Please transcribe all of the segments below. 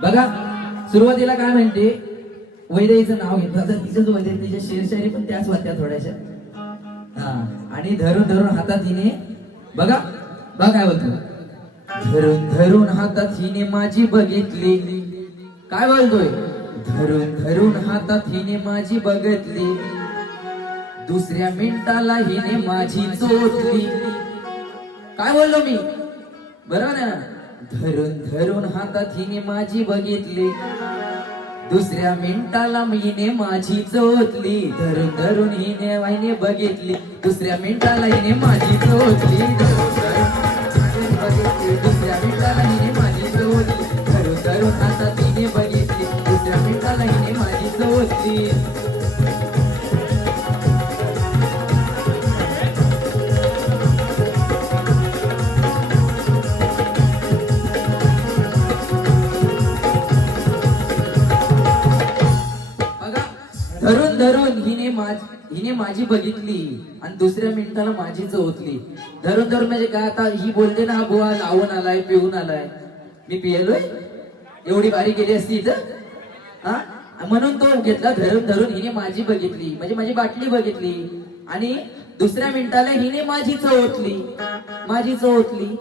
बघा सुरुवातीला काय म्हणते? वैदेहीचं नाव घेतलं. आता तिचंच वैदे तिच्या शेरशायरी पण त्याच वाटत्या थोड्याशा. हा. आणि धरून धरून हातात हिने बघा बघा काय बोलतो. धरून धरून हातात हिने माझी बघितली. काय बोलतोय? धरून धरून हातात हिने माझी बघितली. दुसऱ्या मिनिटाला हिने माझी चोटली काय बोललो मी? बरोबर आहे ना? धरून धरून हातात हिने माझी बघितली. दुसऱ्या मिनिटाला हिने माझी चोतली धरून धरून हिने वाईने बघितली. दुसऱ्या मिनिटाला हिने माझी चोतली दुसऱ्या मिनिटाला हिने माझी चोतली धरून धरून हातात हिने बघितली. दुसऱ्या मिनिटाला हिने माझी चोतली हिने माझी बघितली आणि दुसऱ्या मिनिटाला माझी चवतली धरून धरून म्हणजे काय आता ही बोलते ना हा बुवा लावून आलाय पिऊन आलाय. मी पियलोय? एवढी बारी केली असती इथं? हा? म्हणून तो घेतला धरून धरून हिने माझी बघितली. म्हणजे माझी बाटली बघितली. आणि दुसऱ्या मिनिटाला हिने माझी चवतली माझी चवतली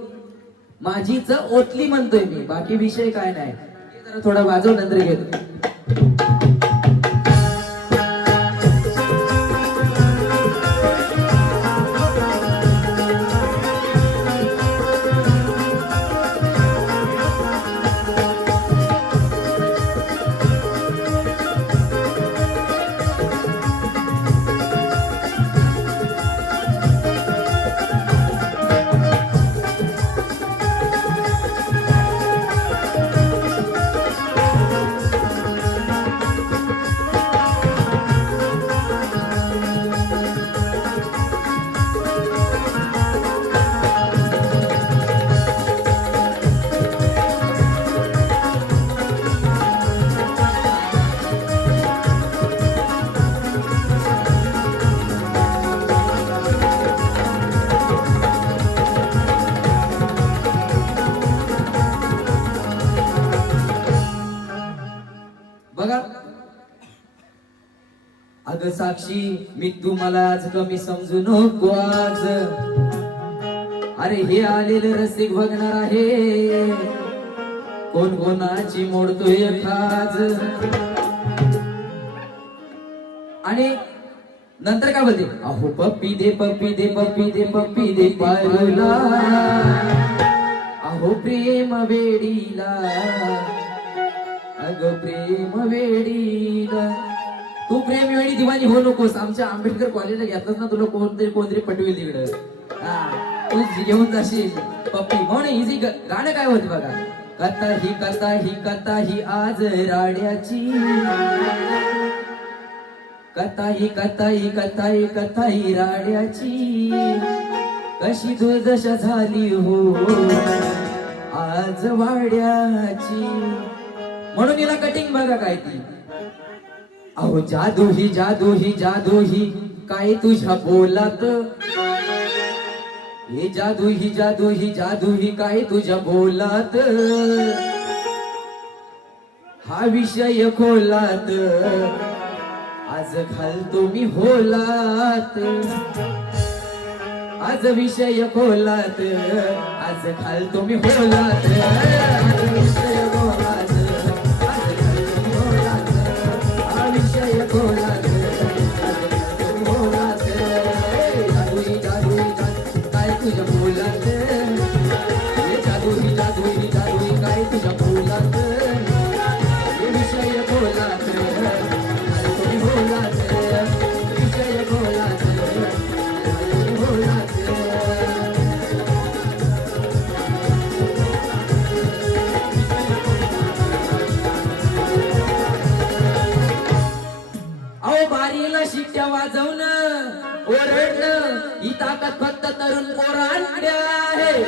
माझी च ओतली म्हणतोय मी. बाकी विषय काय नाही. जरा थोडा वाजव नंतर घेतो. साक्षी मी तुम्हाला आज कमी समजू नको आज. अरे हे आलेलं रसिक बघणार आहे. कोण कोणाची मोडतोय खाज. आणि नंतर काय बोलते? अहो पप्पी दे पप्पी दे पप्पी दे पप्पी दे पायला. अहो प्रेम वेडीला. अग प्रेम वेडीला. तू प्रेम वेळी दिवाणी हो नकोस. आमच्या आंबेडकर कॉलेजला घेतलास ना तुला कोणतरी कोणतरी पटवेल तिकडं. तू घेऊन जाशील. पप्पी म्हणून इझी गाणं काय होत बघा. कथा ही कथा ही कथा ही आज राड्याची. कथा ही कथा ही कथा ही कथा ही राड्याची. कशी दुर्दशा झाली हो. आज वाड्याची. म्हणून हिला कटिंग बघा काय ती. अहो जादू ही जादू ही जादू ही काय तुझ्या बोलात? हे जादू ही जादू ही जादू ही काय तुझ्या बोलात? हा विषय खोलात आज घालतो मी होलात. आज विषय खोलात आज घालतो मी होलात. आज विषय बोलात तरुण पोरांकडे आहे.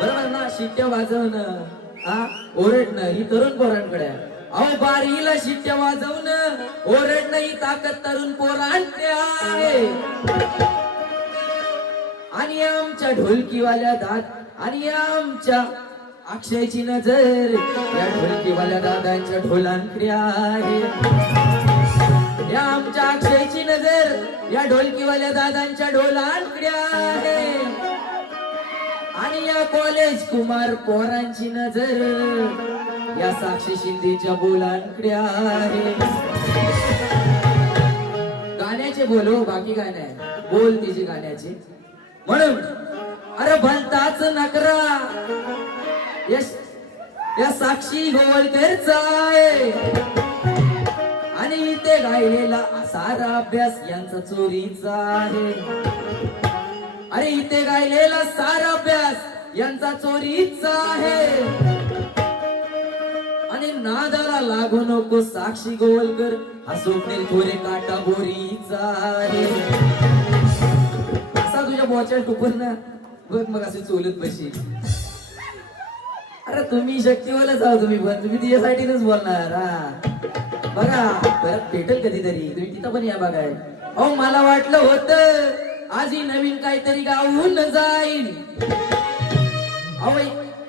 बरोबर ना? शिट्ट्या वाजवणं. हा? ओरडणं. ही तरुण पोरांकडे आहे. अहो बारीला शिट्ट्या वाजवणं. ओरडणं ही ताकद तरुण पोरांकडे आहे. आणि आमच्या ढोलकीवाल्या दात आणि आमच्या अक्षयची नजर या ढोलकीवाल्या दादांच्या ढोलांकडे आहे. या आमच्या तर या ढोलकीवाल्या दादांच्या ढोलांकड्या आहे. आणि या कॉलेज कुमार पोरांची नजर या साक्षी शिंदेच्या बोलांकड्या आहे. गाण्याचे बोल हो बाकी काय नाही. बोल तिचे गाण्याचे. म्हणून अरे भलताच नकरा. यश या साक्षी गोवलकरचा आहे. आणि ते गायलेला सारा अभ्यास यांचा चोरीचा आहे. अरे इथे गायलेला सारा अभ्यास यांचा चोरीचा आहे. आणि नादाला लागू नको साक्षी गोवलकर हा स्वप्नील थोरे काटा बोरीचा आहे. असा तुझ्या बॉच्या टुकून ना बघ मग असे चोलत बशी अरे तुम्ही शक्तीवालच आहो तुम्ही पण तुम्ही तिच्यासाठीच बोलणार हा. बघा परत भेटल कधीतरी. तुम्ही तिथं पण या बघाय अहो मला वाटलं होतं आज ही नवीन काहीतरी गावून जाईल अहो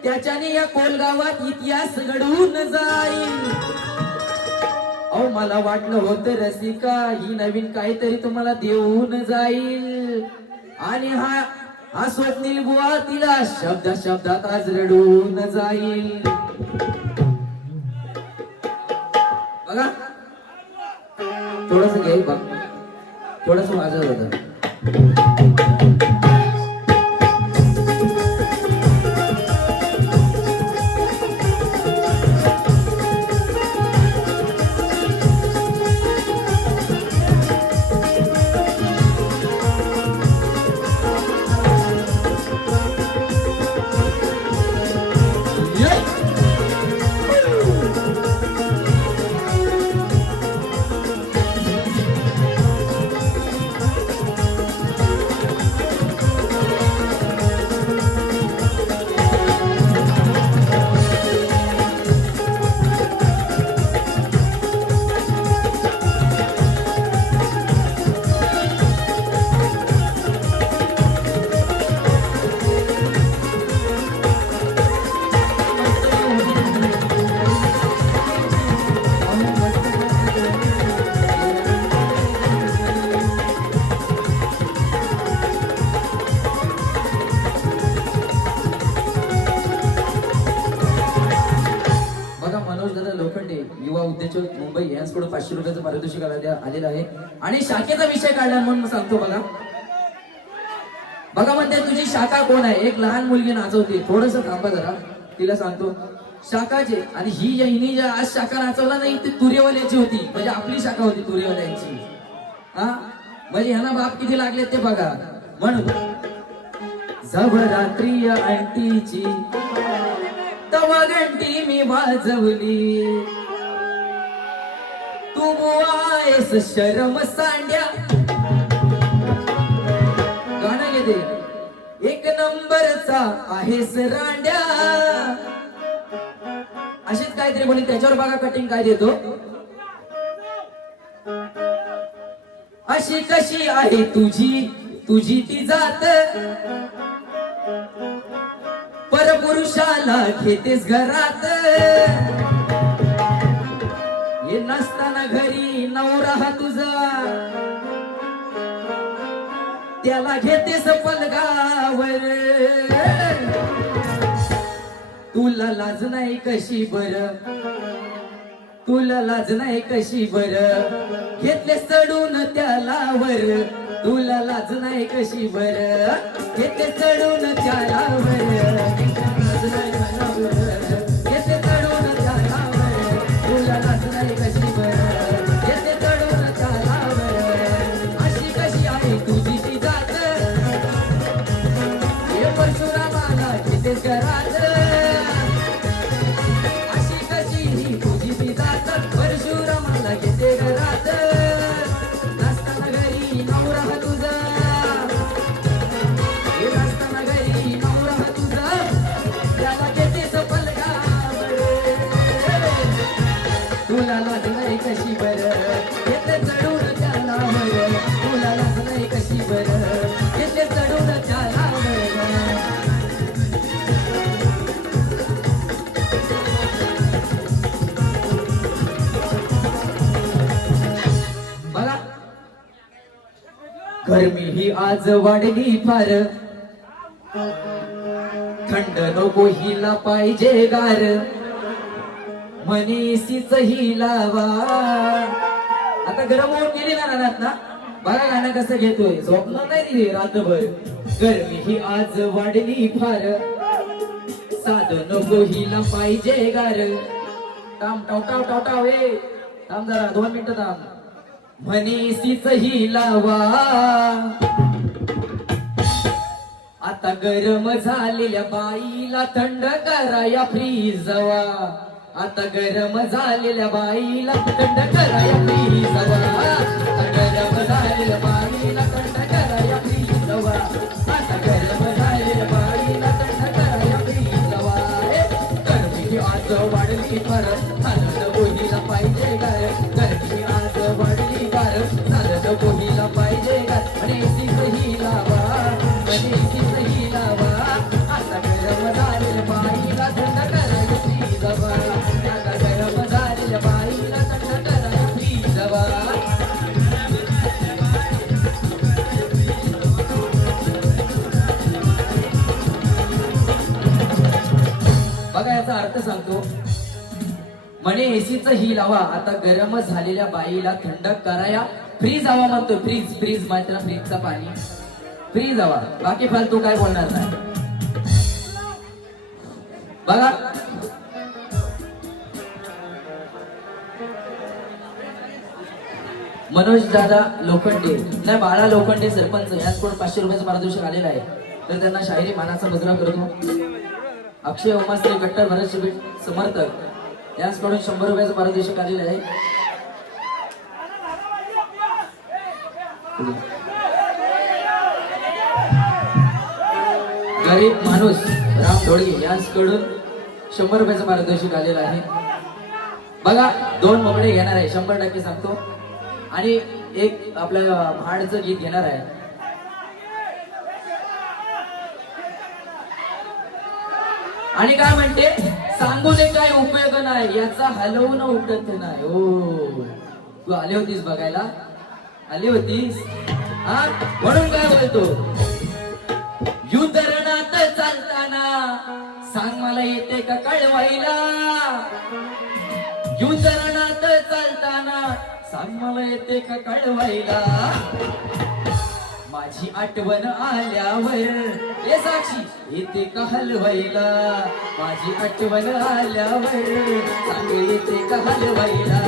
त्याच्याने या कोलगावात इतिहास घडवून जाईल अहो मला वाटलं होतं रसिका ही नवीन काहीतरी तुम्हाला देऊन जाईल. आणि हा हा स्वप्नील बुवा तिला शब्द शब्दात आज रडून जाईल. थोडस घे बघ थोडस माझं होतं. कडून पाचशे रुपयाचं पारितोषिक आलेलं आहे. आणि शाखेचा विषय काढला म्हणून सांगतो बघा. बघा म्हणते तुझी शाखा कोण आहे? एक लहान मुलगी नाचवते. थोडस थांबा जरा. तिला सांगतो. शाखाचे आणि ही हिने ज्या आज शाखा नाचवला नाही ती तुरेवाल्याची होती. म्हणजे आपली शाखा होती तुरेवाल्यांची. हा? म्हणजे ह्यांना बाप किती लागले ते बघा. म्हणून जबरात्री अंटीची तवा घंटी मी वाजवली. बुवायस शरम सांड्या. गाणं घेते एक नंबरचा आहेस रांड्या. अशीच काहीतरी कोणी त्याच्यावर बघा कटिंग काय देतो. अशी कशी आहे तुझी तुझी ती जात. परपुरुषाला घेतेस घरात. त्याला घेतेस पलगावर. तुला लाज नाही कशी बर? तुला लाज नाही कशी बर? घेतले चढून त्याला वर तुला लाज नाही कशी बर? घेतले चढून त्याला वर गरमी ही आज वाढली फार. थंड नको हिला पाहिजे गार. मनीसीच ही लावा. आता गरम होऊन गेली ना ना? बघा गाणं कसं घेतोय. झोपणार नाही दिली रात्रभर. गरमी ही आज वाढली फार. साध नको हिला पाहिजे गार. टाम टाव टाव टाव टाव ए. थांब जरा दोन मिनिटं थांब. म्हणीसीच ही लावा. आता गरम झालेल्या बाईला थंड कराया फ्रीजवा. आता गरम झालेल्या बाईला थंड कराया फ्रीजवा. म्हणे एसीच ही लावा. आता गरम झालेल्या बाईला थंड कराया. फ्रीज हवा म्हणतो फ्रीज फ्रीज मात्र ना फ्रीजचा पाणी. फ्रीज हवा. बाकी फालतू काय बोलणार नाही. बघा. मनोज दादा लोखंडे. नाही बाळा लोखंडे सरपंच. याच कोण पाचशे रुपयाचा मार्गदर्शक आलेला आहे. तर त्यांना शाहिरी मानाचा मजरा करतो. अक्षय उमाश्री कट्टर भरत समर्थक. यांचकडून शंभर रुपयाचं पारितोषिक आलेलं आहे. गरीब माणूस राम ढोळगे यांचकडून शंभर रुपयाचं पारितोषिक आलेलं आहे. बघा दोन मोबडे घेणार आहे शंभर टक्के सांगतो. आणि एक आपलं भाडचं गीत घेणार आहे. आणि काय म्हणते? सांगून काय उपयोग नाही याचा हलवून उठत नाही. हो. तू आली होतीस बघायला? आली होतीस? हा? म्हणून काय बोलतो? युद्धरणात चालताना सांग मला येते का कळवायला? युद्धरणात चालताना सांग मला येते का कळवायला? माझी आठवण आल्यावर ये साक्षी येते का हलवायला माझी आठवण आल्यावर सांग येते का हलवायला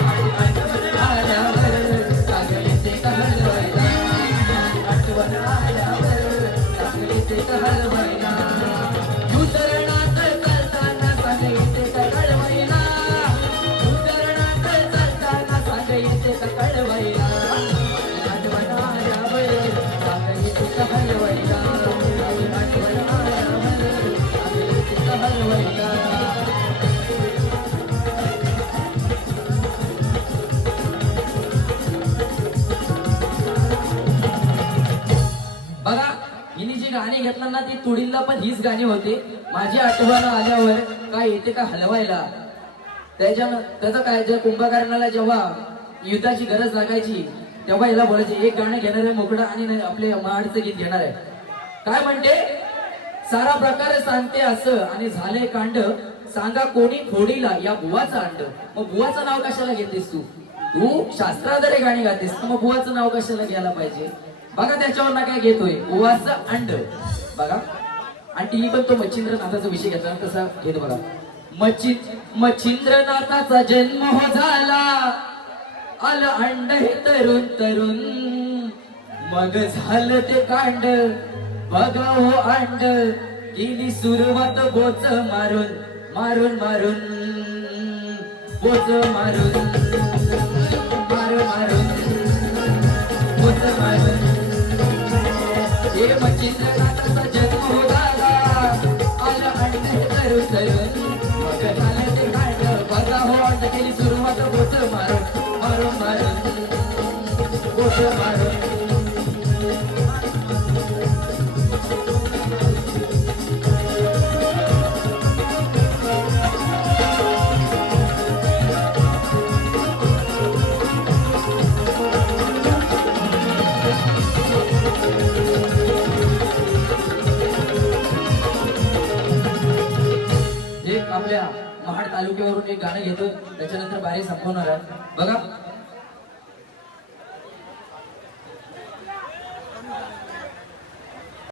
माझी आठवण आल्यावर सांग येते का हलवायला आठवण आल्यावर सांग येते का हलवायला तुडीला पण हीच गाणी होती. माझी आठवण आल्यावर काय येते का हलवायला. त्याच्या त्याचं काय जे कुंभकर्णाला जेव्हा युद्धाची गरज लागायची तेव्हा याला बोलायचे एक गाणं घेणार आहे मोकळं आणि आपले महाडचं गीत घेणार आहे. काय म्हणते? सारा प्रकार सांगते असं आणि झाले कांड सांगा कोणी फोडीला या बुवाचं अंड. मग बुवाचं नाव कशाला घेतेस तू? तू शास्त्राधारे गाणी गातेस मग बुवाचं नाव कशाला घ्यायला पाहिजे? बघा त्याच्यावर ना काय घेतोय. बुवाचं अंड. बघा. आणि ती पण तो मच्छिंद्रनाथाचा विषय घेतला कसा घेत बघा. मच्छिं मच्छिंद्रनाथाचा जन्म हो झाला. आलं अंड हे तरुण तरुण. मग झालं ते कांड. बघा हो अंड. केली सुरुवात बोच मारून मारून मारून. बोच मारून मारून मारून. बोच मारून. हे मच्छिंद्रनाथ महाड तालुक्यावरून एक गाणं घेतो. त्याच्यानंतर बारी संपवणार आहे. बघा.